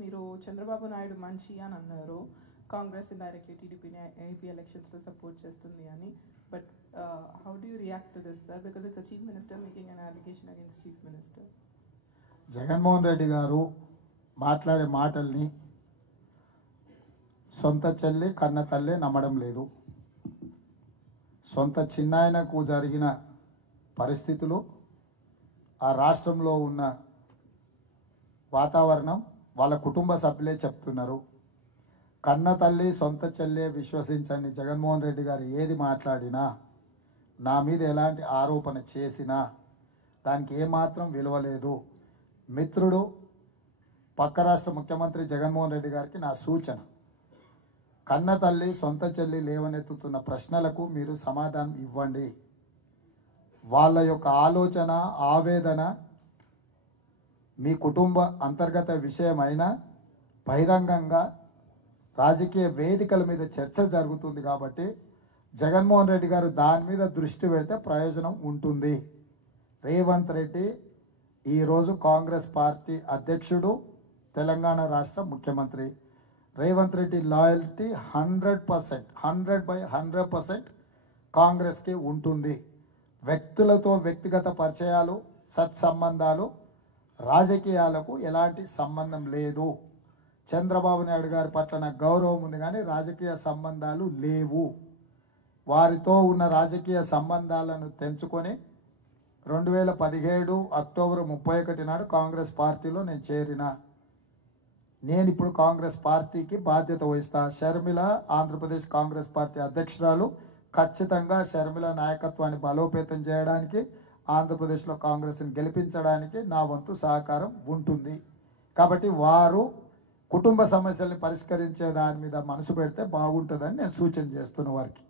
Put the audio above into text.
మీరు చంద్రబాబు నాయుడు మనిషి అని అన్నారు. కాంగ్రెస్ ఇండైరెక్ట్లీ టీడీపీని ఏపీ ఎలక్షన్స్లో సపోర్ట్ చేస్తుంది అని. But how do you react to this sir? Because it's a chief minister making an allegation against chief minister. Jaganmohan Reddy గారు మాట్లాడే మాటల్ని సొంత చెల్లి కన్న తల్లి నమ్మడం లేదు. సొంత చిన్నాయనకు జరిగిన పరిస్థితులు, ఆ రాష్ట్రంలో ఉన్న వాతావరణం వాళ్ళ కుటుంబ సభ్యులే చెప్తున్నారు. కన్న తల్లి సొంత చెల్లె విశ్వసించండి, జగన్మోహన్ రెడ్డి గారు ఏది మాట్లాడినా, నా మీద ఎలాంటి ఆరోపణ చేసినా దానికి ఏమాత్రం విలువ లేదు. మిత్రుడు పక్క రాష్ట్ర ముఖ్యమంత్రి జగన్మోహన్ రెడ్డి గారికి నా సూచన, కన్న తల్లి సొంత చెల్లి లేవనెత్తుతున్న ప్రశ్నలకు మీరు సమాధానం ఇవ్వండి. వాళ్ళ యొక్క ఆలోచన ఆవేదన మీ కుటుంబ అంతర్గత విషయమైన బహిరంగంగా రాజకీయ వేదికల మీద చర్చ జరుగుతుంది కాబట్టి జగన్మోహన్ రెడ్డి గారు దాని మీద దృష్టి పెడితే ప్రయోజనం ఉంటుంది. రేవంత్ రెడ్డి ఈరోజు కాంగ్రెస్ పార్టీ అధ్యక్షుడు, తెలంగాణ రాష్ట్ర ముఖ్యమంత్రి. రేవంత్ రెడ్డి లాయల్టీ 100% కాంగ్రెస్కి ఉంటుంది. వ్యక్తులతో వ్యక్తిగత పరిచయాలు, సత్సంబంధాలు, రాజకీయాలకు ఎలాంటి సంబంధం లేదు. చంద్రబాబు నాయుడు గారి పట్ల నాకు గౌరవం ఉంది కానీ రాజకీయ సంబంధాలు లేవు. వారితో ఉన్న రాజకీయ సంబంధాలను తెంచుకొని 2017 అక్టోబర్ 31 నాడు కాంగ్రెస్ పార్టీలో నేను చేరిన. నేను ఇప్పుడు కాంగ్రెస్ పార్టీకి బాధ్యత వహిస్తా. షర్మిల ఆంధ్రప్రదేశ్ కాంగ్రెస్ పార్టీ అధ్యక్షురాలు. ఖచ్చితంగా షర్మిల నాయకత్వాన్ని బలోపేతం చేయడానికి, ఆంధ్రప్రదేశ్లో కాంగ్రెస్ని గెలిపించడానికి నా వంతు సహకారం ఉంటుంది. కాబట్టి వారు కుటుంబ సమస్యల్ని పరిష్కరించే దాని మీద మనసు పెడితే బాగుంటుందని నేను సూచన చేస్తున్న వారికి.